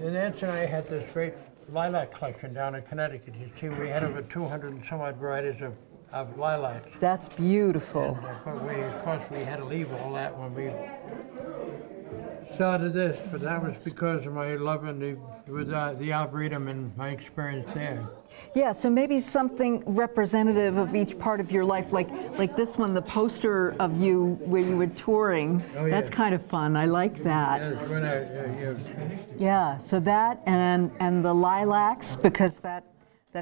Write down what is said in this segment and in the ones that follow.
And Nancy and I had this great lilac collection down in Connecticut. You see, we had over 200 and some odd varieties of lilacs. That's beautiful. And, of course, we had to leave all that when we started this, but that was because of my love with the Arboretum and my experience there. Yeah, so maybe something representative of each part of your life, like this one, the poster of you where you were touring. Oh, yeah. That's kind of fun. I like that. Yes, when Yeah, so that and the lilacs, because that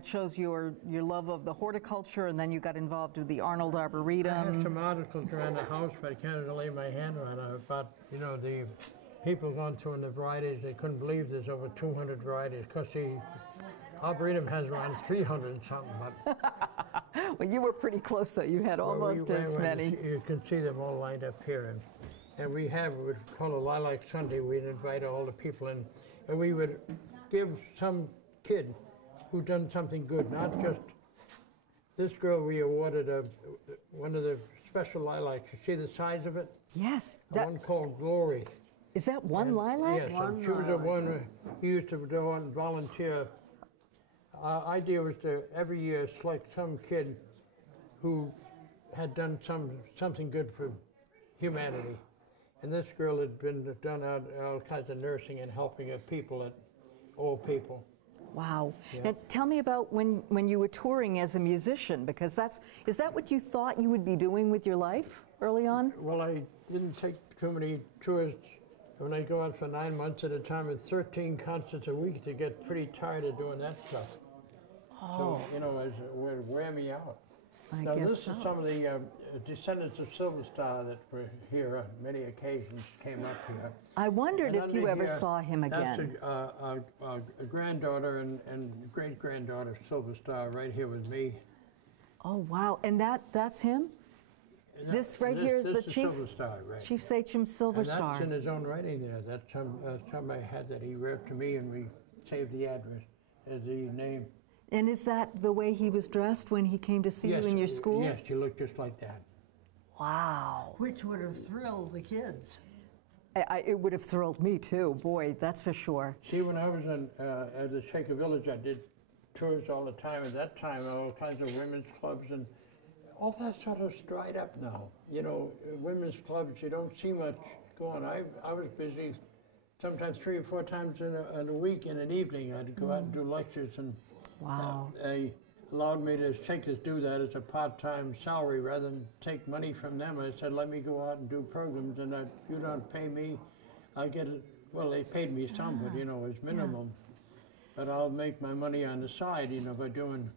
shows your love of the horticulture, and then you got involved with the Arnold Arboretum. I have some articles around the house, but I can't really lay my hand on it, about, the people going through in the varieties. They couldn't believe there's over 200 varieties, because the Arboretum has around 300 and something. But Well, you were pretty close, though. You had almost as many. You can see them all lined up here. And we would call a Lilac Sunday. We'd invite all the people in, and we would give some kid who done something good, not just this girl. We awarded one of the special lilacs. You see the size of it? Yes. One called Glory. Is that one lilac? Yes, and she was the one who used to volunteer. Our idea was to every year select some kid who had done something good for humanity. And this girl had done all kinds of nursing and helping people, old people. Wow. Yeah. Now tell me about when you were touring as a musician, because is that what you thought you would be doing with your life early on? Well, I didn't take too many tours. When I go out for 9 months at a time with 13 concerts a week, to get pretty tired of doing that stuff. Oh. So, it would wear me out. I Now, guess this so. is some of the descendants of Silver Star that were here on many occasions, came up here. I wondered And if you under ever here, saw him again. That's a granddaughter and great-granddaughter of Silver Star right here with me. Oh, wow. And that's him? And This right here is the this chief? Silver Star, right. Chief Sachem Silver And Star. that's in his own writing there. That's some I had that he wrote to me, and we saved the address as the name. And is that the way he was dressed when he came to see you in your school? Yes, you look just like that. Wow. Which would have thrilled the kids. It would have thrilled me too, boy, that's for sure. See, when I was at the Shaker Village, I did tours all the time. At that time, all kinds of women's clubs, and all that sort of dried up now. Women's clubs, you don't see much going. I was busy sometimes 3 or 4 times in a week. In an evening, I'd go out and do lectures, and Wow. they allowed me to Shakers do that as a part-time salary rather than take money from them. I said, let me go out and do programs, and if you don't pay me, I get it. Well, they paid me some, but it's minimum. But I'll make my money on the side, by doing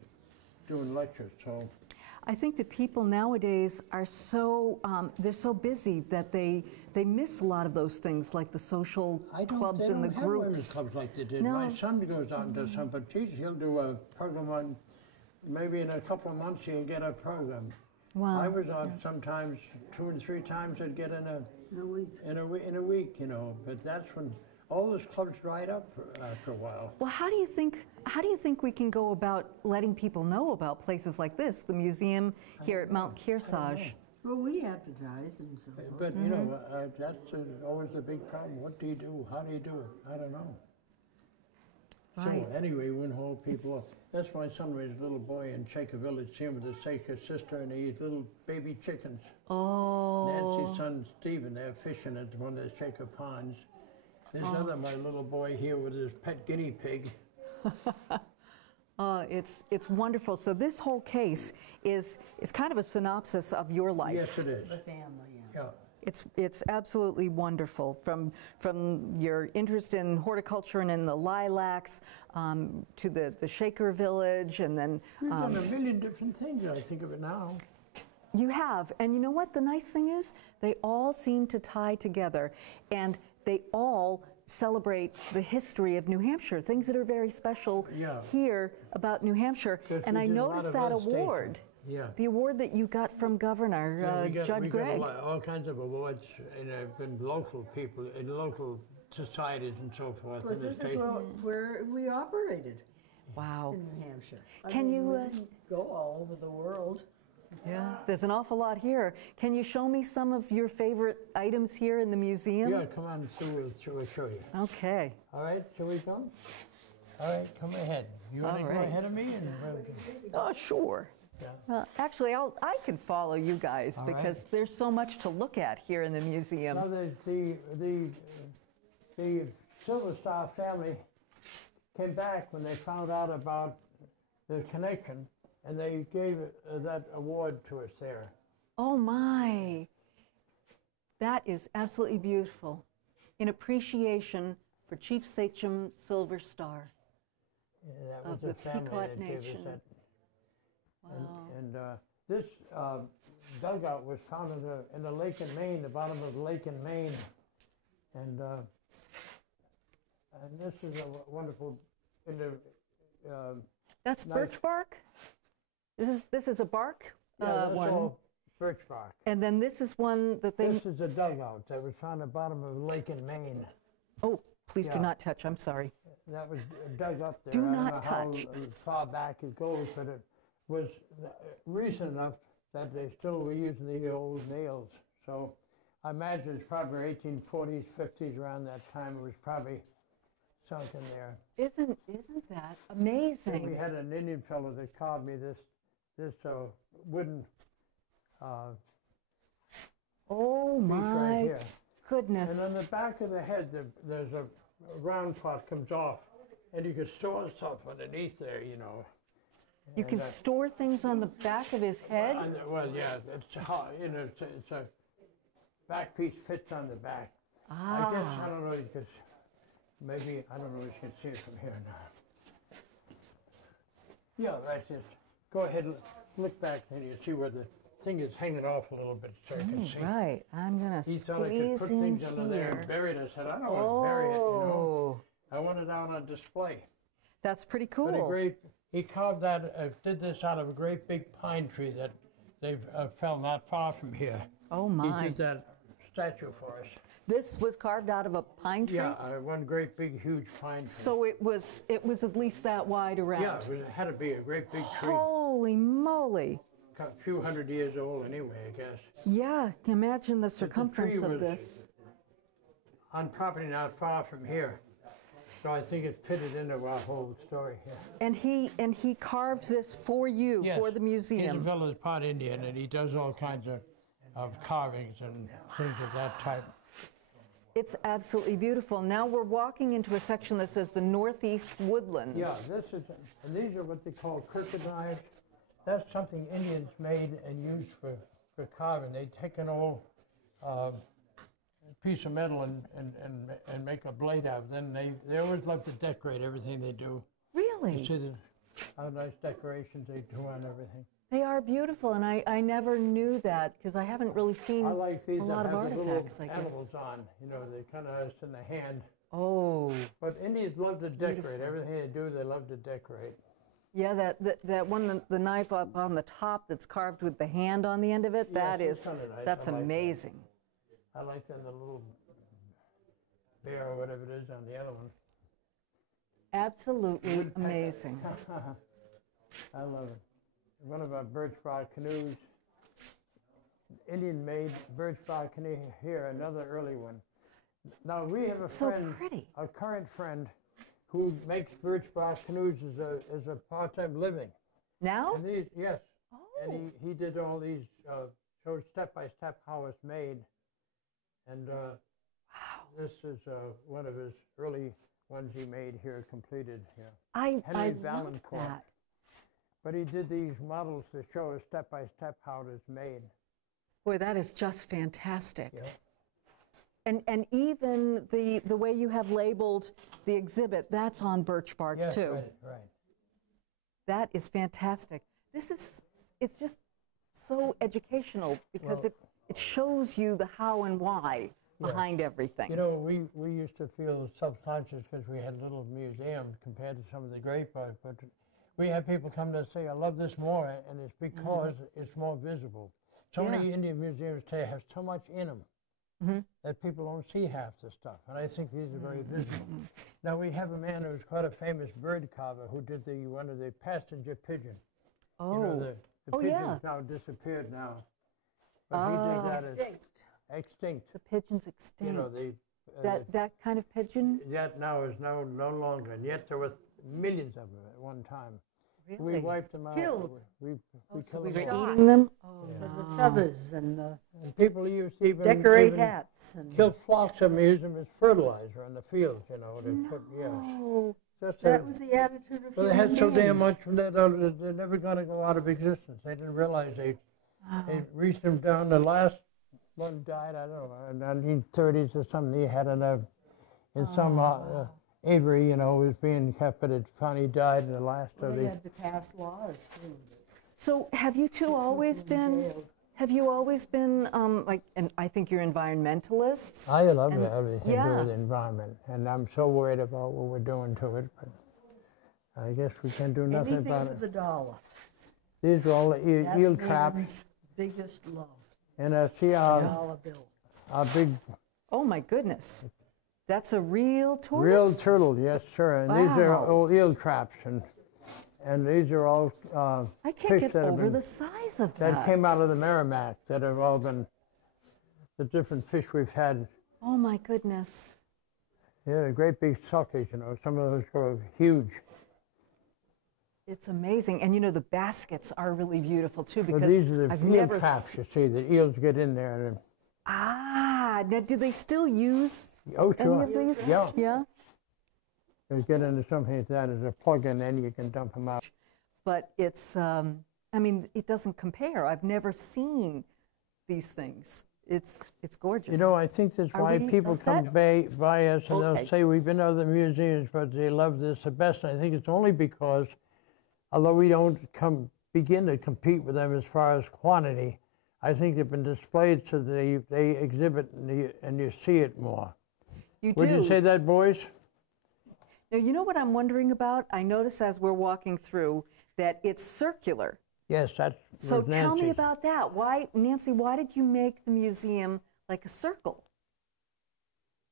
lectures. So I think that people nowadays are so, they're so busy that they miss a lot of those things, like the social clubs and the They don't have women's groups. clubs like they did. No. My son goes out and does some, but geez, he'll do a program on, maybe in a couple of months he'll get a program. Wow. I was out sometimes 2 and 3 times I'd get in a week. a week, but that's when all those clubs dried up after a while. Well, how do you think we can go about letting people know about places like this, the museum here at Mount Kearsarge? Well, we advertise and so forth. But that's always the big problem. What do you do? How do you do it? I don't know. Right. So anyway, we wouldn't hold people up. That's why son raised a little boy in Shaker Village, see him with his Shaker sister, and he eats little baby chickens. Oh. Nancy's son Stephen, they're fishing at one of the Shaker ponds. There's another, my little boy here with his pet guinea pig. It's wonderful. So this whole case is kind of a synopsis of your life. Yes, it is. The family, Yeah. It's absolutely wonderful, from your interest in horticulture and in the lilacs, to the Shaker Village, and then We've done a million different things, I think of it now. you have. And you know what the nice thing is? They all seem to tie together, and they all celebrate the history of New Hampshire, things that are very special here about New Hampshire. And I noticed that award. Yeah. The award that you got from Governor Judd Gregg. We got all kinds of awards, and have been local people, in local societies and so forth. Because in the this is state. where we operated Wow. in New Hampshire. Can you, we didn't go all over the world. Yeah, there's an awful lot here. Can you show me some of your favorite items here in the museum? Yeah, come on through, we'll show you. Okay. All right, shall we come? All right, come ahead. You want to All go right. ahead of me? Oh, sure. Yeah. Actually, I can follow you guys All because right. there's so much to look at here in the museum. Well, the Silver Star family came back when they found out about the connection, and they gave that award to us there. Oh my, that is absolutely beautiful. In appreciation for Chief Sachem Silver Star Yeah, that was of the family Pequot that gave us Nation. that. Wow. And this dugout was found in the lake in Maine, the bottom of the lake in Maine. And this is a wonderful, That's nice. birch bark? This is a bark that's one. all birch bark. And then this is one that they, This is a dugout that was found at the bottom of the lake in Maine. oh, please do Yeah. not touch, I'm sorry. That was dug up there. Do I don't not know touch. how far back it goes, but it was recent enough that they still were using the old nails. So I imagine it's probably 1840s, 50s, around that time. It was probably sunk in there. Isn't that Then we amazing? had an Indian fellow that carved me this wooden Oh piece right my here. goodness. And on the back of the head, there's a round part comes off, and you can store stuff underneath there, you know. You can store things on the back of his head? Well, yeah, it's hard, you know, it's a back piece fits on the back. I guess, I don't know, because maybe, I don't know if you can see it from here now. Yeah, that's it. Go ahead, look back, and you see where the thing is hanging off a little bit, so you can see. Right, I'm gonna He thought I could squeeze put in things under there and here. bury it. I said, I don't want to bury it, you know. Oh, I want it out on display. that's pretty But cool. he carved that, did this out of a great big pine tree that they fell not far from here. Oh He my. did that statue for us. This was carved out of a pine tree? Yeah, one great big huge pine tree. So it was at least that wide around? Yeah, it had to be a great big tree. Holy moly. A few hundred years old anyway, I guess. Yeah, imagine the tree circumference of was- this. On property not far from here. So I think it fitted into our whole story here. And he carved this for you, Yes, for the He's a museum. village part Indian, and he does all kinds of carvings and things of that type. It's absolutely beautiful. Now we're walking into a section that says the Northeast Woodlands. Yeah, and these are what they call crooked knives. That's something Indians made and used for carving. They take an old piece of metal and make a blade out of it. Then they always love to decorate everything they do. You Really? see how nice decorations they do on everything. They are beautiful, and I never knew that because I haven't really seen I like these a that lot of have the little artifacts, I guess. animals on. You know, they kind of nice in the hand. Oh, But Indians love to decorate. Everything they do, they love to decorate. yeah, that one, the knife up on the top that's carved with the hand on the end of it, Yes, it's kinda nice. that's I like that. amazing. I like the little bear or whatever it is on the other one. Absolutely Woodpecker. amazing. I love it. One of our birch bark canoes, Indian-made birch bark canoe here, another early one. Now we have a So friend, pretty. a current friend, who makes birch bark canoes as a part-time living. Now? And these, yes, Oh, and he did all these, showed step-by-step how it's made. And wow. this is one of his early ones he made here, completed here. I Henry love Valancourt. that. But he did these models to show us step-by-step how it is made. Boy, that is just fantastic. Yeah. And even the way you have labeled the exhibit, that's on birch bark Yes, too. right. That is fantastic. It's just so educational because Well- it shows you the how and why behind everything. You know, we used to feel self-conscious because we had a little museum compared to some of the great parts, but we have people come to say, I love this more, and it's because it's more visible. So many Indian museums today have so much in them that people don't see half the stuff, and I think these are very visible. Now, we have a man who's quite a famous bird carver who did one of the passenger pigeon. Oh, You know, The Oh, yeah. pigeons now disappeared now. But he did that as extinct. The pigeon's extinct. You know, that kind of pigeon? that now is no longer, and yet there were millions of them at one time. Really? We wiped them out. Killed. We So killed we them were all. eating them? Oh, For the no. feathers and the And people used to even decorate hats. And kill flocks of them, use them as fertilizer in the fields, you know. They put, yeah. Oh, that was the attitude of Well, they human had so damn beings. much from that, they're never going to go out of existence. They didn't realize they reached them down. The last one died, I don't know, in the 1930s or something. He had in some aviary, you know, was being kept, but it finally died in the last of They the. had to pass laws too. so have you two always been, like, and I think you're environmentalists? I love And- everything to yeah. do with the environment, and I'm so worried about what we're doing to it, but I guess we can do nothing Anything about for it. the dollar. These are all the That's eel traps, man's biggest love. and see The our dollar bill. big Oh, my goodness. That's a real tourist? real turtle, yes, sir. And these are Wow. all eel traps, and these are all I can't fish get that have over been, the size of that that. came out of the Merrimack, that have all been the different fish we've had. Oh, my goodness. Yeah, the great big suckers, you know. Some of those are huge. It's amazing. And you know, the baskets are really beautiful too But because these are the I've eel never traps, you see. The eels get in there. And, now do they still use oh, any sure. of these? Yeah. Yeah. They get into something like that as a plug-in, then you can dump them out. But it's, I mean, it doesn't compare. I've never seen these things. It's gorgeous. You know, I think that's Are why we people all come set? by us and Okay. they'll say, we've been to other museums, but they love this the best. And I think it's only because, although we don't begin to compete with them as far as quantity, I think they've been displayed so they exhibit and you see it more. You do. Would you say that, boys? Now, you know what I'm wondering about? I notice as we're walking through that it's circular. Yes, that's So was tell me Nancy's. about that. Why, Nancy, why did you make the museum like a circle?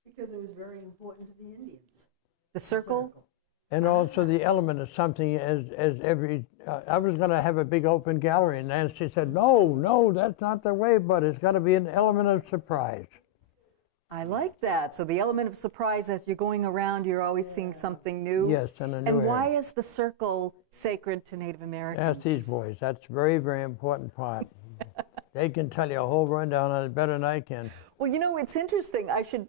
Because it was very important to the Indians. The circle? And also the element of something as every, I was going to have a big open gallery, and Nancy said, no, that's not the way, but it's got to be an element of surprise. I like that. So the element of surprise as you're going around, you're always seeing something new. Yes, and a new And why area. is the circle sacred to Native Americans? Ask these boys. That's a very, very important part. They can tell you a whole rundown on it better than I can. Well, you know, it's interesting. I should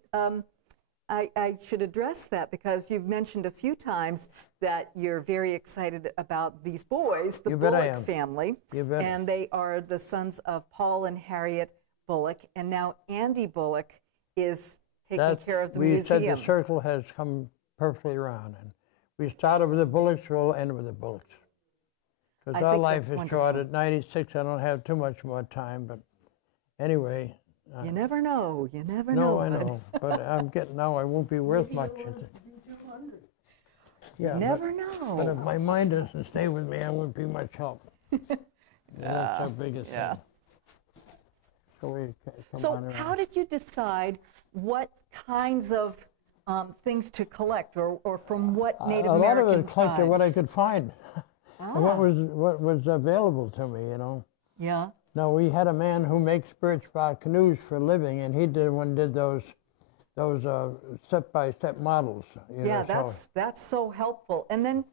address that because you've mentioned a few times that you're very excited about these boys, the You bet I Bullock am. family. You bet. And they are the sons of Paul and Harriet Bullock. And now Andy Bullock is taking care of the we museum. said the circle has come perfectly around. And we started with the Bullocks, we'll end with the Bullocks. I Because our think life that's is short. wonderful. At 96, I don't have too much more time, but anyway. You never know. You never No, know. I know, but I'm getting, now I won't be worth Maybe much. you'll live to be 200. Yeah, Never But if know. my mind doesn't stay with me, I won't be much help. That's our biggest Yeah. thing. So we come So on how around. did you decide what kinds of things to collect or from what Native A lot of American it collected what I tribes? could find, and what was available to me, you know. Yeah. No, we had a man who makes birch bark canoes for a living, and he did those step-by-step models. You Yeah, know, so- that's so helpful. And then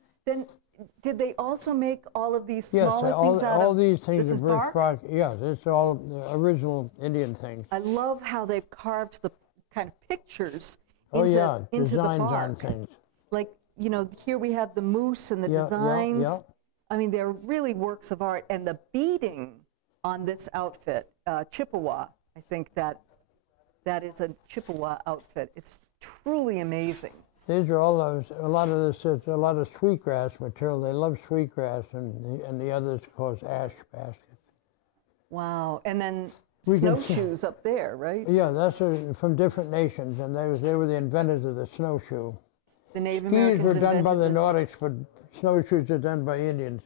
did they also make all of these yes, smaller things out all of these things this are is birch bark? bark. Yes, it's all the original Indian things. I love how they've carved the kind of pictures Oh into, yeah, into the designs on bark. things. Like, you know, here we have the moose and the Yeah, yeah, designs. yeah. I mean, they're really works of art. And the beading on this outfit, Chippewa, I think that is a Chippewa outfit. It's truly amazing. These are all those. A lot of this is a lot of sweetgrass material. They love sweetgrass, and the others cause ash baskets. Wow. And then We can see- snowshoes up there, right? Yeah, that's from different nations, and they were the inventors of the snowshoe. The Native Skis Americans were done by the invented Nordics, but snowshoes are done by Indians.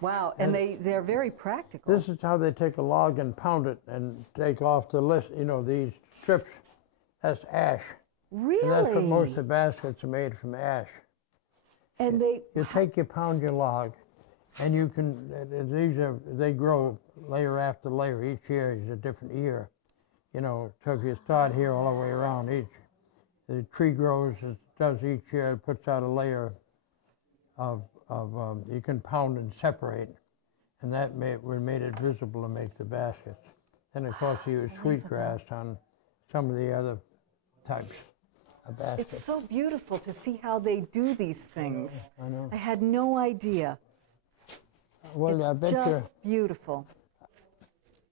Wow, and they're very practical. This is how they take a log and pound it and take off the list. You know, these strips. That's ash. Really? And that's what most of the baskets are made from ash. And they, You pound your log, And you can, they grow layer after layer. Each year is a different year. You know, so if you start here all the way around, the tree grows, it does each year, it puts out a layer of you can pound and separate. And that made it visible to make the baskets. And of course, you use sweetgrass on some of the other types of baskets. It's so beautiful to see how they do these things. I know. I had no idea. Well, I It's bet just you. beautiful.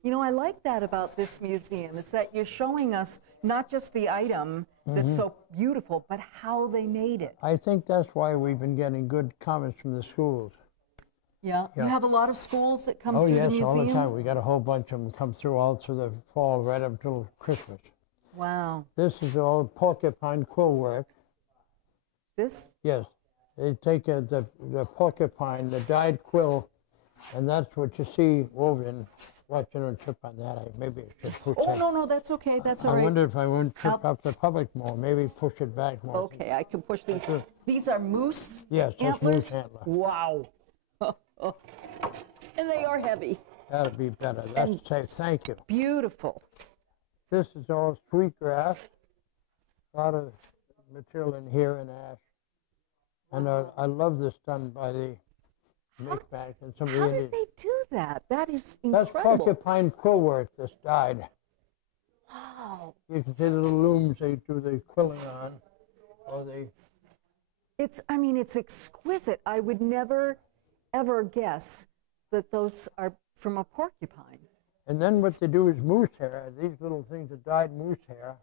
You know, I like that about this museum, is that you're showing us not just the item that's so beautiful, but how they made it. I think that's why we've been getting good comments from the schools. Yeah. Yeah. You have a lot of schools that come Oh, through yes, the museum? all the time. We got a whole bunch of them come through all through the fall, right up till Christmas. Wow. This is all porcupine quill work. This? Yes. They take the porcupine, the dyed quill, and that's what you see woven. Watch, you don't trip on that. Maybe I should push Oh, that. no, that's okay. That's all I right. wonder if I wouldn't trip up the public more. Maybe push it back more. Okay, I can push these. These are moose Yes, that's antlers? moose antler. Wow. And they are heavy. That'd be better. That's say thank you. Beautiful. This is all sweetgrass. A lot of material in here and ash. And I love this done by the Micmac and some of the How Indians. did they do that? That is That's incredible. porcupine quill work that's dyed. Wow. You can see the little looms they do the quilling on, or they. I mean, it's exquisite. I would never, ever guess that those are from a porcupine. And then what they do is moose hair. These little things are dyed moose hair.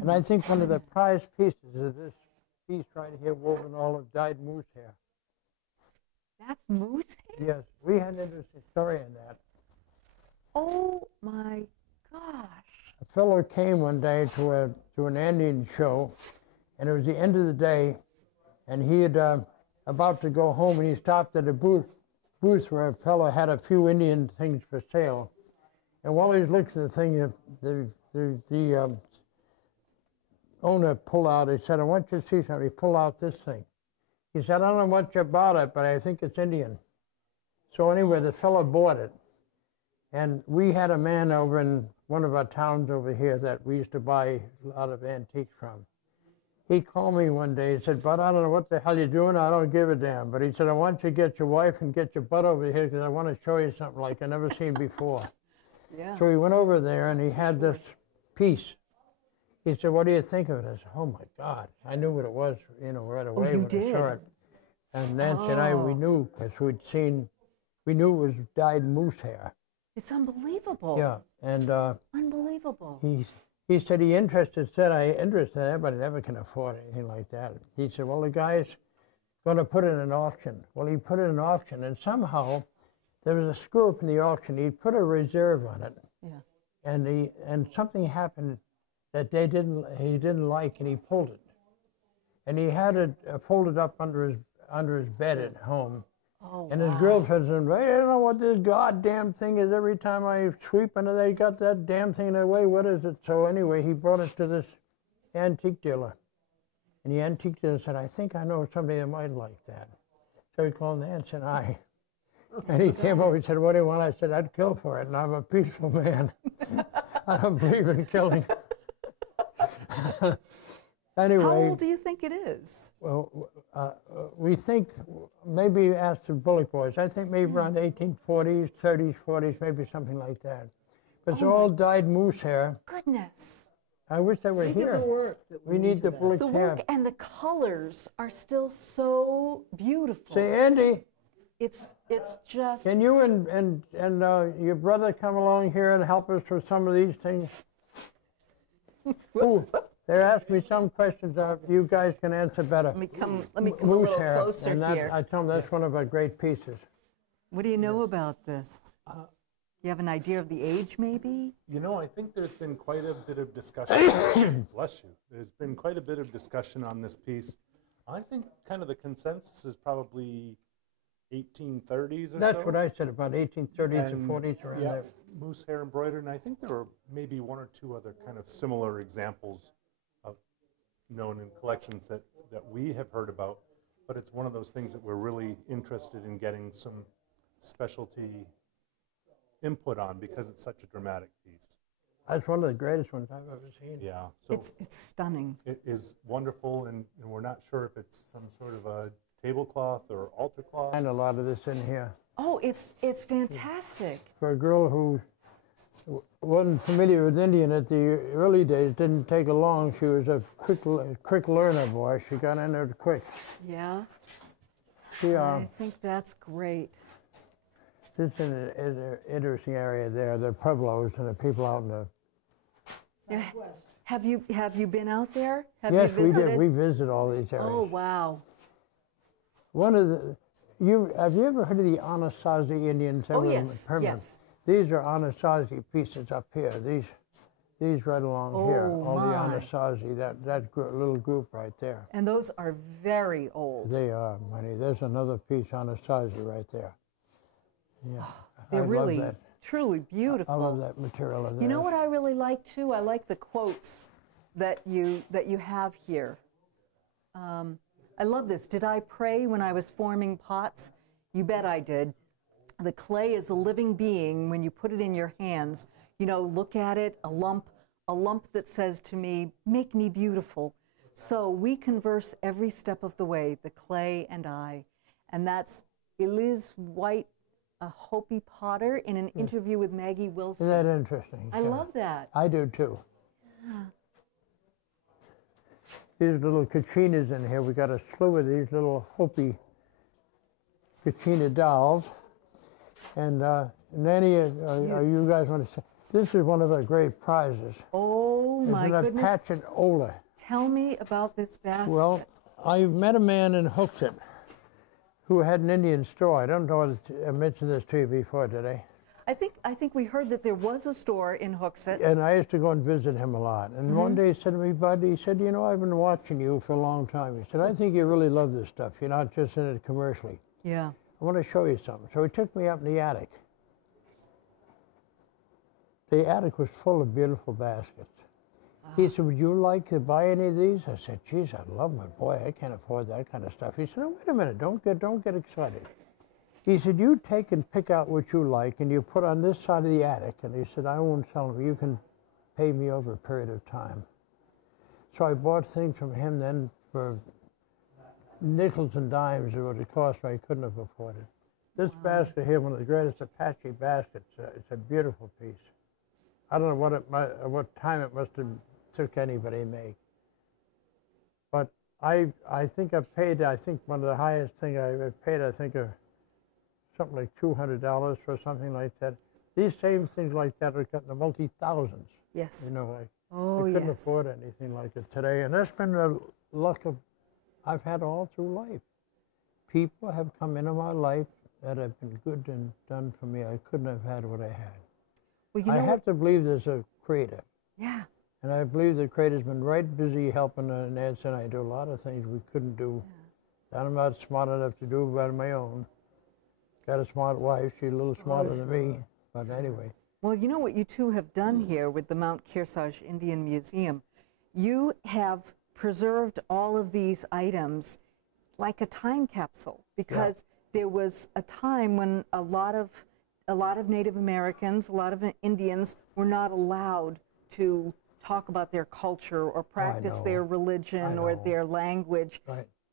And I think one of the prized pieces is this piece right here, woven all of dyed moose hair. That's moose hair? Yes, we had an interesting story in that. Oh my gosh. A fellow came one day to an Indian show, and it was the end of the day, and he had about to go home, and he stopped at a booth where a fellow had a few Indian things for sale. And while he was looking at the thing, the owner pulled out, he said, I want you to see something. He pulled out this thing. He said, I don't know much about it, but I think it's Indian. So anyway, the fellow bought it. And we had a man over in one of our towns over here that we used to buy a lot of antiques from. He called me one day and said, Bud, I don't know what the hell you're doing. I don't give a damn. But he said, I want you to get your wife and get your butt over here because I want to show you something like I've never seen before. Yeah. So he went over there and he had this piece. He said, what do you think of it? I said, oh my God. I knew what it was, you know, right away you when I saw did? it. And Nancy and I, we knew because we knew it was dyed moose hair. It's unbelievable. Yeah, and Unbelievable. he said he said I interested in it, but I never can afford anything like that. He said, well, the guy's going to put it in an auction. Well, he put it in an auction, and somehow there was a screw up in the auction. He put a reserve on it, Yeah. and something happened that he didn't like, and he pulled it, and he had it folded up under his bed at home. Oh, And his girlfriend said, I don't know what this goddamn thing is. Every time I sweep under there, you got that damn thing in the way. What is it? So anyway, he brought it to this antique dealer. And the antique dealer said, I think I know somebody that might like that. So he called Nancy and I. And he came over and said, what do you want? I said, I'd kill for it. And I'm a peaceful man. I don't believe in killing. Anyway. How old do you think it is? Well, we think maybe ask the Bullock boys. I think maybe around 1840s, 30s, 40s, maybe something like that. But it's all dyed moose hair. Goodness. I wish they were Look at here. the work that We went need into the that. Bullock The hair. work and the colors are still so beautiful. Say, Andy, It's just can you and your brother come along here and help us with some of these things? Ooh, they're asking me some questions that you guys can answer better. let me come a Moose little hair, closer and here. I tell them that's one of our great pieces. What do you know about this? You have an idea of the age, maybe? You know, I think there's been quite a bit of discussion. Bless you. There's been quite a bit of discussion on this piece. I think kind of the consensus is probably 1830s or That's so. what I said, about 1830s And, to 40s around yeah, there. moose hair embroidered, and I think there were maybe one or two other kind of similar examples of known in collections that we have heard about. But it's one of those things that we're really interested in getting some specialty input on because it's such a dramatic piece. That's one of the greatest ones I've ever seen. Yeah, so It's stunning. it is wonderful, and we're not sure if it's some sort of a tablecloth or altar cloth. And a lot of this in here. Oh, it's fantastic. For a girl who wasn't familiar with Indian at the early days, didn't take her long. She was a quick learner, boy. She got in there quick. Yeah, She, I think that's great. it's in an interesting area there. The Pueblos and the people out in the. Yeah. Have you been out there? Have Yes, you we visited? did. We visited all these areas. Oh, wow. One of the, have you ever heard of the Anasazi Indians? Oh, They were yes, permanent. yes. These are Anasazi pieces up here. These right along here. Oh, All the my. Anasazi, that little group right there. And those are very old. They are, Money. There's another piece Anasazi right there. Yeah, They're I really, love that. truly beautiful. I love that material of You know theirs. what I really like too? I like the quotes that you have here. I love this. Did I pray when I was forming pots? You bet I did. The clay is a living being when you put it in your hands. You know, look at it, a lump that says to me, make me beautiful. So we converse every step of the way, the clay and I. And that's Eliz White, a Hopi potter, in an interview with Maggie Wilson. Isn't that interesting? I love that. I do too. These little kachinas in here. We got a slew of these little Hopi kachina dolls. And Nanny, you guys want to say, this is one of our great prizes. Oh my It's an goodness. Apache Ola. Tell me about this basket. Well, I met a man in Hooksett who had an Indian store. I don't know whether I mentioned this to you before, did I? I think we heard that there was a store in Hooksett. And I used to go and visit him a lot. And one day he said to me, Bud, he said, you know, I've been watching you for a long time. He said, I think you really love this stuff. You're not just in it commercially. Yeah. I want to show you something. So he took me up in the attic. The attic was full of beautiful baskets. He said, would you like to buy any of these? I said, geez, I'd love them, but boy, I can't afford that kind of stuff. He said, no, wait a minute, don't get excited. He said, you take and pick out what you like, and you put on this side of the attic. And he said, I won't sell them. You can pay me over a period of time. So I bought things from him then for nickels and dimes of what it cost me. I couldn't have afforded. This basket here, one of the greatest Apache baskets. It's a beautiful piece. I don't know what time it must have took anybody to make. But I think I paid, one of the highest thing I paid, something like $200 for something like that. These same things like that are cut in the multi-thousands. Yes. You know, like Oh, I couldn't yes. afford anything like it today. And that's been the luck I've had all through life. People have come into my life that have been good and done for me. I couldn't have had what I had. Well, you I know have to believe there's a creator. Yeah. And I believe the creator's been right busy helping Nancy and I do a lot of things we couldn't do. That I'm not smart enough to do by my own. Got a smart wife. She's a little smarter than me. But anyway. Well, you know what you two have done here with the Mount Kearsarge Indian Museum? You have preserved all of these items like a time capsule, because there was a time when a lot of Native Americans, a lot of Indians were not allowed to talk about their culture or practice their religion or their language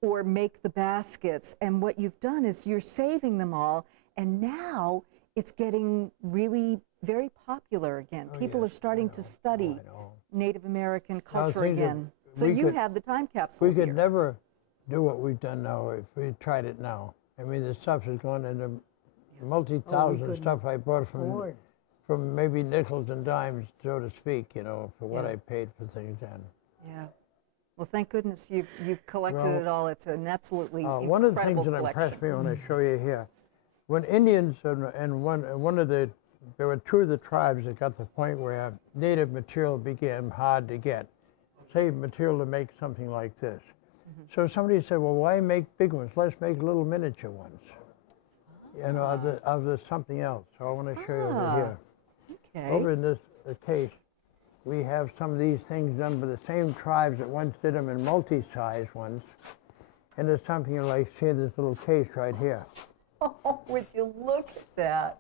or make the baskets. And what you've done is you're saving them all, and now it's getting really very popular again. People are starting to study Native American culture again. So you have the time capsule We could here. never do what we've done now if we tried it now. I mean, the stuff has gone into multi-thousand stuff I bought from maybe nickels and dimes, so to speak, you know, for what I paid for things then. Yeah. Well, thank goodness you've collected it all. It's an absolutely incredible one of the things that collection. impressed me when I show you here, when Indians there were two of the tribes that got to the point where native material became hard to get, say material to make something like this. So somebody said, well, why make big ones? Let's make little miniature ones, you know, of the something else. So I want to show you over here. Okay. Over in this case, we have some of these things done by the same tribes that once did them in multi-size ones. And there's something like, see this little case right here. Oh, Would you look at that?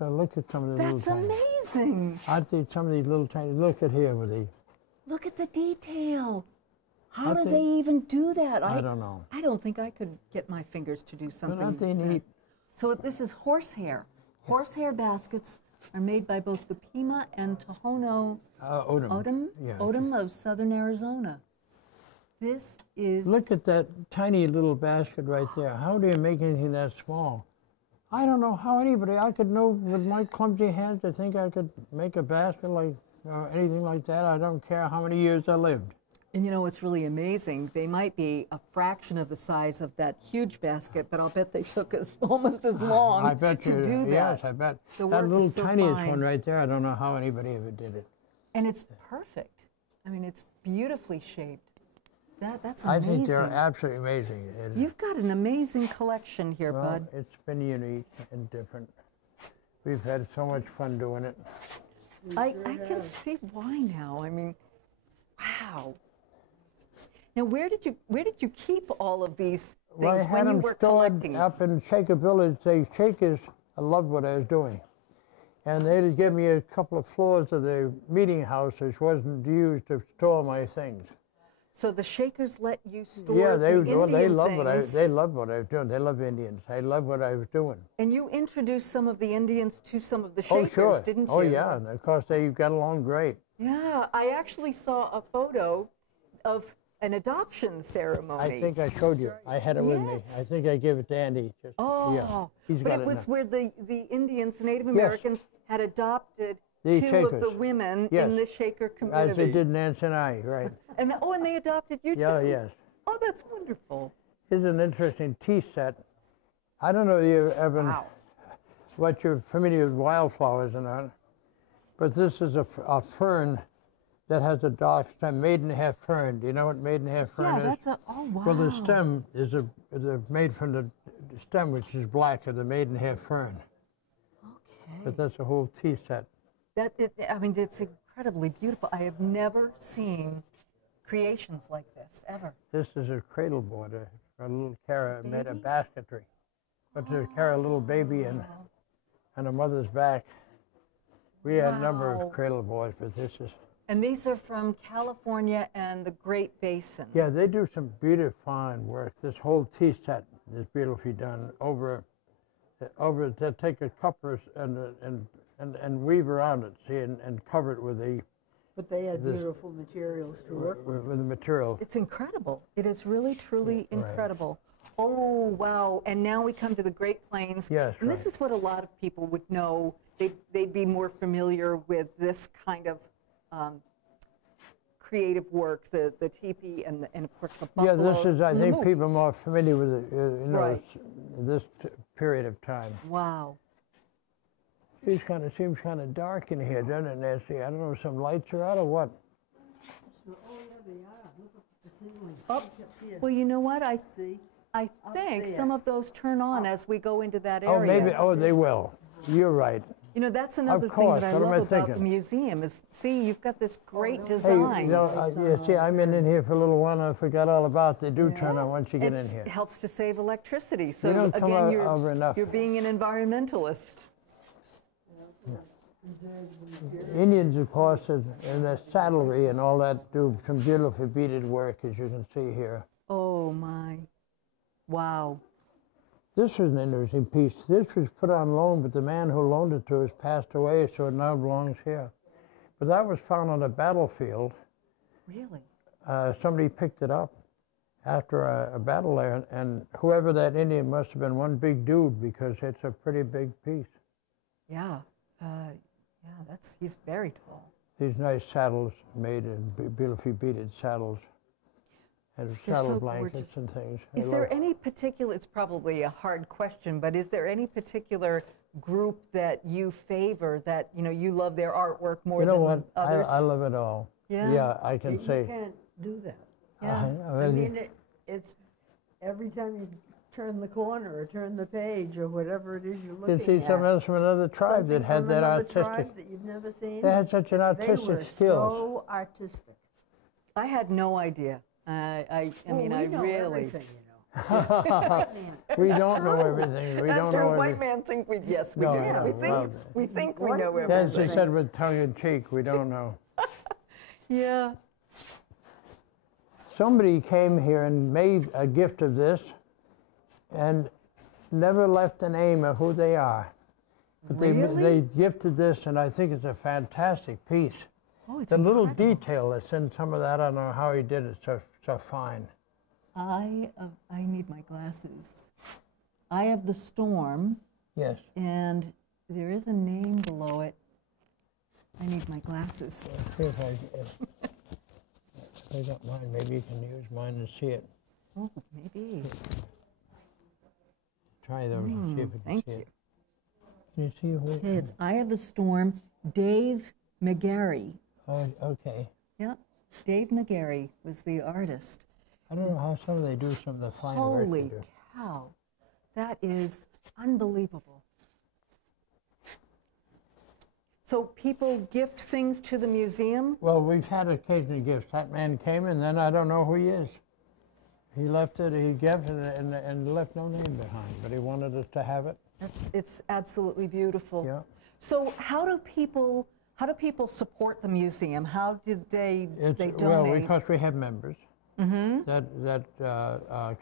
Now look at some of the That's little tiny. amazing. I think some of these little tiny. Look at here with the. Look at the detail. How I do think- they even do that? I don't know. I don't think I could get my fingers to do something. Aren't they neat? So this is horsehair. Horsehair baskets are made by both the Pima and Tohono Odom. Yeah. Odom of southern Arizona. This is... Look at that tiny little basket right there. How do you make anything that small? I don't know how anybody, I could know with my clumsy hands to think I could make a basket like anything like that. I don't care how many years I lived. And you know what's really amazing? They might be a fraction of the size of that huge basket, but I'll bet they took almost as long I bet to you, do that. yes, I bet. The That work little is so tiniest fine. one right there, I don't know how anybody ever did it. And it's perfect. I mean, it's beautifully shaped. That's I amazing. think they're absolutely amazing. You've got an amazing collection here, Well, bud. it's been unique and different. We've had so much fun doing it. I can see why now. I mean, wow. Now, where did you keep all of these things Well, I had when you them were stored collecting? up in Shaker Village. The Shakers loved what I was doing. And they'd give me a couple of floors of the meeting house, which wasn't used to store my things. So the Shakers let you store Yeah, the Indian they loved things, they loved what I was doing. They love Indians. I loved what I was doing. and you introduced some of the Indians to some of the Oh, Shakers, sure. didn't you? Oh, yeah. And of course, they got along great. Yeah, I actually saw a photo of an adoption ceremony. I think I showed you. I had it with me. Yes. I think I gave it to Andy. Just, Oh, yeah. He's but got it was now. where the Indians, Native Americans, had adopted The two of the Shakers. women Yes. in the Shaker As community. they did Nancy and I, right? And and they adopted you Yeah, too. yes. Oh, that's wonderful. Here's an interesting tea set. I don't know if you ever, Wow. what you're familiar with wildflowers or not, but this is a fern that has a dark stem, maidenhair fern. Do you know what maidenhair fern Yeah, is? that's oh wow. Well, the stem is made from the stem, which is black, of the maidenhair fern. Okay. But that's a whole tea set. I mean, it's incredibly beautiful. I have never seen creations like this ever. This is a cradle board. A little Kara made a Baby? basketry. But to carry a little baby in on a mother's back. We had a number Wow. of cradle boards, but this is. And these are from California and the Great Basin. Yeah, they do some beautiful fine work. This whole tea set is beautifully done over. They take a copper and weave around it, see, and cover it with the But they had beautiful materials to work with. with the material. It's incredible. It is really, truly Right. incredible. Oh, wow. And now we come to the Great Plains. Yes, And this right. is what a lot of people would know. They'd be more familiar with this kind of creative work, the teepee and of course the Yeah, buffalo. this is. I and the think people are moose. more familiar with it. Right. This period of time. Wow. It seems kind of dark in here, doesn't it, Nancy? I don't know if some lights are out or what. Oh, yeah, they are. Look up at the ceiling. Up. Well, you know what? I See? think there. some of those turn on as we go into that Oh, area. maybe. Oh, they will. You're right. You know, that's another thing course, that I what am I love about the thinking? museum is, see, you've got this great Hey, design. yeah, see, I'm in here for a little while, and I forgot all about. They do turn on once you get in It here. helps to save electricity. So don't come again, over enough. you're being an environmentalist. Indians, of course, and their saddlery and all that do some beautifully beaded work, as you can see here. Oh my, wow. This was an interesting piece. This was put on loan, but the man who loaned it to us passed away, so it now belongs here. But that was found on a battlefield. Really? Somebody picked it up after a battle there, and whoever that Indian must have been one big dude, because it's a pretty big piece. Yeah. Yeah, he's very tall. These nice saddles made in beautifully beaded saddles. And They're saddle so blankets gorgeous. and things. I Is there love- any particular, it's probably a hard question, but is there any particular group that you favor, that, you know, you love their artwork more You know than what? others? I love it all. Yeah? Yeah, I can You say. can't do that. Yeah. I mean, it's every time you turn the corner or turn the page or whatever it is you're You looking see at. something else from another tribe that something had from that another artistic. tribe that you've never seen. They had such an They artistic were skills. so artistic. I had no idea. I Well, mean, we I know really. everything, you know. We don't know everything. We don't After know a white everything. man think we, yes, we No, do. no, We think we White know man As everything. they said with tongue in cheek, we don't know. Yeah. Somebody came here and made a gift of this and never left a name of who they are. But Really? they gifted this, and I think it's a fantastic piece. Oh, it's The little incredible. detail that's in some of that, I don't know how he did it so fine. I need my glasses. Eye of the Storm, Yes. and there is a name below it. I need my glasses. See if I got mine. Maybe you can use mine and see it. Oh, maybe. Try those and see if you can Thank see you. it. Can you see who? Okay, it's Eye of the Storm, Dave McGarry. Oh, okay. Yep, Dave McGarry was the artist. I don't know how some they do some of the fine work they Holy do. cow, that is unbelievable. So people gift things to the museum? Well, we've had occasional gifts. That man came, and then I don't know who he is. He left it, he gifted it, and left no name behind, but he wanted us to have it. It's absolutely beautiful. Yeah. So how do people support the museum? How did they donate? Well, because we have members that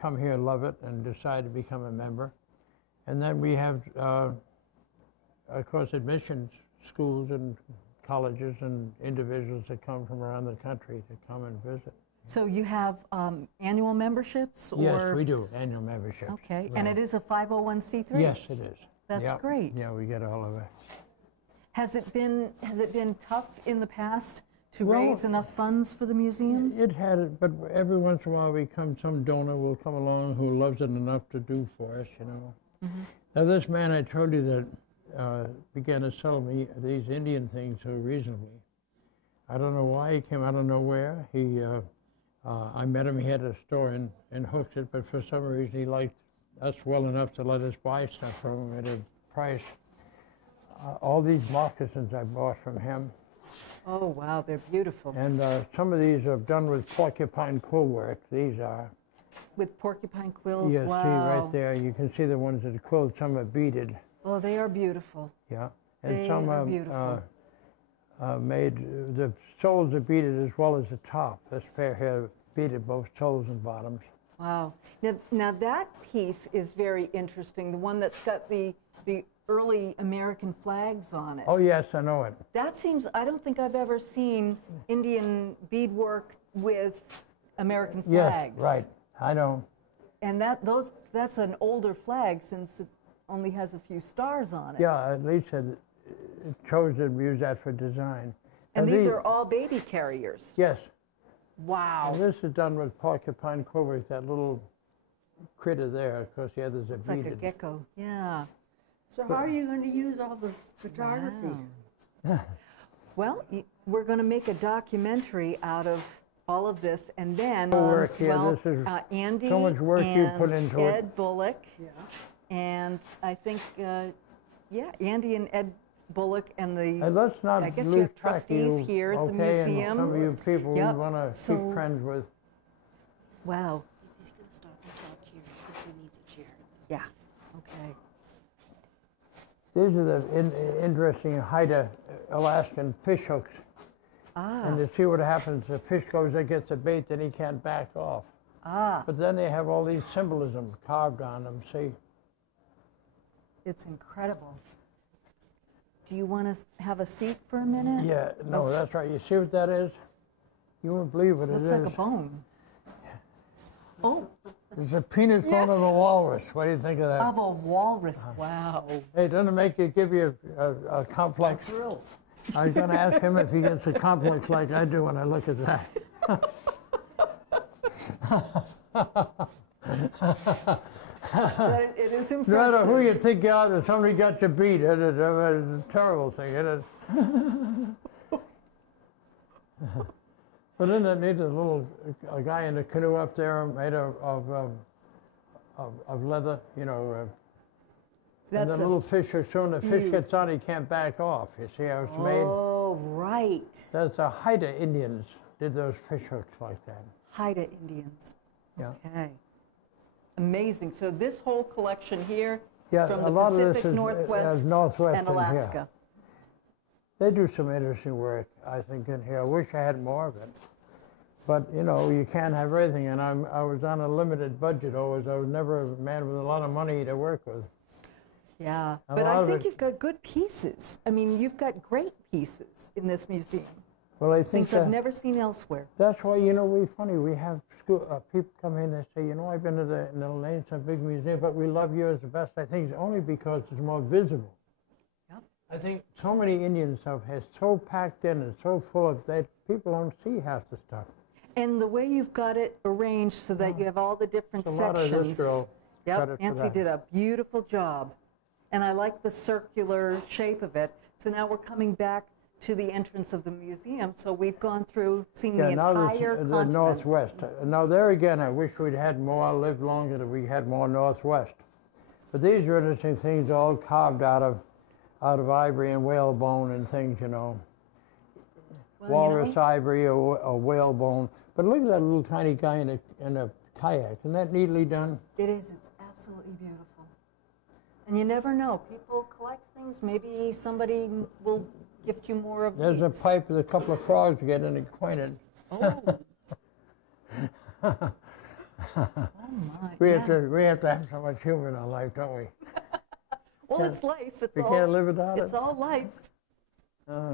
come here, love it, and decide to become a member. And then we have, of course, admissions, schools and colleges and individuals that come from around the country to come and visit. So you have annual memberships? Or? Yes, we do, annual membership. Okay, and it is a 501c3? Yes, it is. That's Yep. great. Yeah, we get all of it. Has it been tough in the past to Well, raise enough funds for the museum? It had it, but every once in a while some donor will come along who loves it enough to do for us, you know. Now this man I told you that began to sell me these Indian things so reasonably. I don't know why he came out of nowhere. I met him, he had a store in Hooksett, but for some reason he liked us well enough to let us buy stuff from him at a price. All these moccasins I bought from him. Oh, wow, they're beautiful. And some of these are done with porcupine quill work. These are. With porcupine quills, Yes, wow. see right there. You can see the ones that are quilled. Some are beaded. Oh, they are beautiful. Yeah. And They some are beautiful. made, the soles are beaded as well as the top. This pair here beaded both soles and bottoms. Wow. Now that piece is very interesting, the one that's got the early American flags on it. Oh, yes, I know it. That seems, I don't think I've ever seen Indian beadwork with American flags. Yes, right. I know. And that's an older flag since it only has a few stars on it. Yeah, at least it chose to use that for design. And Now these are all baby carriers. Yes. Wow. And this is done with porcupine quill work, that little critter there. Of course, the others are It's like a beaded. gecko, yeah. So how are you going to use all the photography? Wow. Well, we're going to make a documentary out of all of this, and then Work here. well, This is Andy so much work you put and into it. Ed Bullock, Yeah. and I think, yeah, Andy and Ed Bullock and the. And let's not I guess you lose have track of trustees you, here at the okay, museum. and some of you people Yep. we want to So- keep friends with. Wow. He's going to stop and talk here if he needs a chair. Yeah. Okay. These are the interesting Haida Alaskan fish hooks. Ah. And to see what happens, the fish goes there, gets a bait, then he can't back off. Ah. But then they have all these symbolism carved on them, see? It's incredible. Do you want to have a seat for a minute? Yeah, no, that's right. You see what that is? You won't believe what it Looks is. like a bone. Oh, It's a penis bone of Yes. a walrus. What do you think of that? of a walrus. Wow. Hey, doesn't it make you give you a complex? Thrill. I was going to ask him if he gets a complex like I do when I look at that. But it is No matter impressive. who you think you are, that somebody got you beat. It's a terrible thing. It is. But isn't it neat? A guy in a canoe up there made of leather, you know. And That's the a- little fish are soon the fish gets on, he can't back off. You see how it's made? Oh, right. That's the Haida Indians did those fish hooks like that. Haida Indians. Yeah. Okay. amazing. So this whole collection here Yeah, from a the lot of this Pacific is Northwest Northwest and in here. Alaska. They do some interesting work, I think, in here. I wish I had more of it. But, you know, you can't have everything, and I was on a limited budget always. I was never a man with a lot of money to work with. Yeah, A but lot I of think it- you've got good pieces. I mean, you've got great pieces in this museum. Well, I think Things I've never seen elsewhere. that's why, you know, we're funny. We have school, people come in and say, you know, I've been to the Lane, some big museum, but we love yours the best. I think it's only because it's more visible. Yep. I think so many Indian stuff has so packed in and so full of that people don't see half the stuff. And the way you've got it arranged so that you have all the different A lot of this sections. girl Yep, credit for Nancy that. did a beautiful job. And I like the circular shape of it. So now we're coming back to the entrance of the museum. So we've gone through, seeing the now entire the continent. Northwest. Now there again, I wish we'd had more, lived longer, that we had more Northwest. But these are interesting things, all carved out of ivory and whalebone and things, you know. Well, you Walrus know, ivory or whalebone. But look at that little tiny guy in a kayak. Isn't that neatly done? it is. It's absolutely beautiful. And you never know. People collect things. Maybe somebody will gift you more of There's a these. pipe with a couple of frogs getting acquainted. Oh. Oh my. We yeah. have to have so much humor in our life, don't we? Well, it's life. It's We all. can't live without It's it. all life.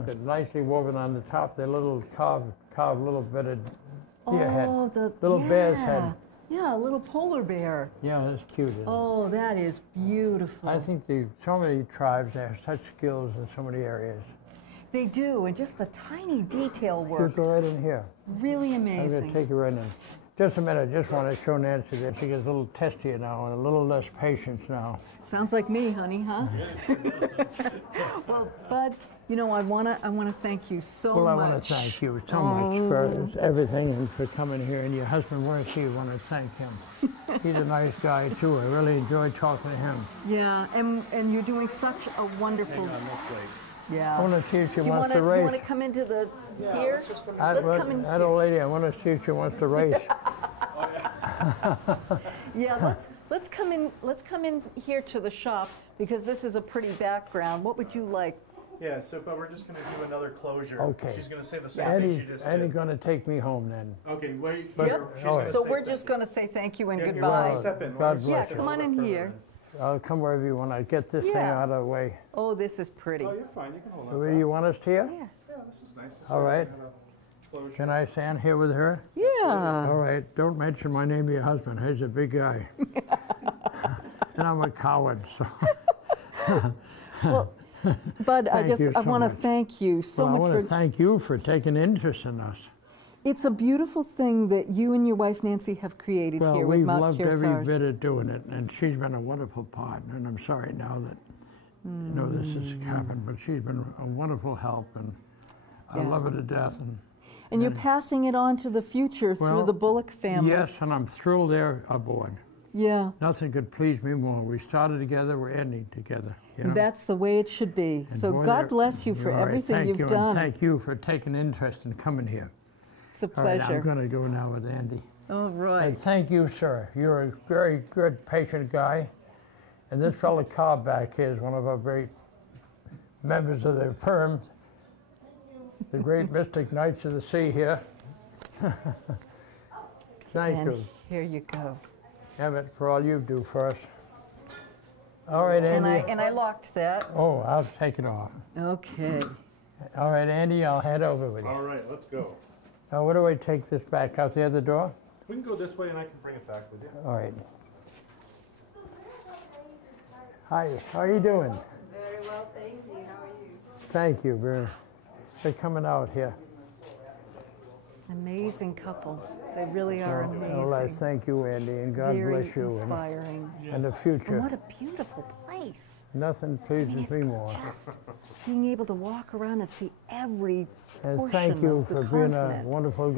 It's nicely woven on the top. They're little carved little bit of deer head. Oh, the Little bear's yeah. head. Yeah, a little polar bear. Yeah, that's cute. Isn't it? Oh, that is beautiful. I think so many tribes have such skills in so many areas. They do, and just the tiny detail You work. go right in here. Really I'm going to amazing. take you right in. Just a minute. I just want to show Nancy that she gets a little testier now and a little less patience now. Sounds like me, honey, huh? Well, Bud, you know, I wanna thank you so Well, I much. want to thank you so much for everything and for coming here. And your husband, wants you. Want to thank him. He's a nice guy too. I really enjoyed talking to him. Yeah, and you're doing such a wonderful. Yeah. I want to see if she Do you wants wanna, to you race. wanna come into the here? Let's come in. That old lady, I want to see if she wants to race. Yeah, let's come in. Let's come in here to the shop because this is a pretty background. What would you like? Yeah, so but we're just going to do another closure. Okay. She's going to say the same thing she Annie's just Annie did. going to take me home then. Okay, wait But- here. She's all gonna right. So say we're thank just you. going to say thank you and Yeah, you're goodbye. welcome. Step in. God Lauren. bless Yeah, you. come on in here. I'll come wherever you want. I get this thing Yeah. out of the way. Oh, this is pretty. Oh, you're fine. You can hold on. Where do you want us here? Yeah. Yeah, this is nice. This All way we right. can have a closure. Can I stand here with her? Yeah. All right. Don't mention my name to your husband. He's a big guy. And I'm a coward, so. Well, Bud, Thank you I so want to much. thank you so Well, I much want for. to thank you for taking interest in us. It's a beautiful thing that you and your wife Nancy have created Well, here with we've Mount loved every Kearsarge. bit of doing it, and she's been a wonderful partner, and I'm sorry now that, you know, this has happened, but she's been a wonderful help, and I Yeah. love her to death. And you're passing it on to the future through Well, the Bullock family. Yes, and I'm thrilled they're aboard. Yeah. Nothing could please me more. We started together, we're ending together. You know? That's the way it should be. And So boy, God they're- bless you for All right, everything thank you've you, done. And thank you for taking interest in coming here. It's a All right, pleasure. I'm going to go now with Andy. All And right. thank you, sir. You're a very good, patient guy. And this fellow Cobb back here is one of our great members of the firm, the great mystic Knights of the Sea here. Thank And you, here you go. Emmett, for all you do for us. All right, And Andy. I locked that. Oh, I'll take it off. Okay. All right, Andy, I'll head over with you. All right, let's go. Now, where do I take this back? Out the other door? We can go this way and I can bring it back with you. All right. Hi, how are you doing? Very well, thank you. How are you? Thank you, very. They're coming out here. Amazing couple. They really are Well, I amazing. thank you, Andy, and God Very bless you inspiring. and the And future. what a beautiful place. Nothing I mean, pleases it's me more. just being able to walk around and see every And portion thank you of the for being a continent. wonderful guy.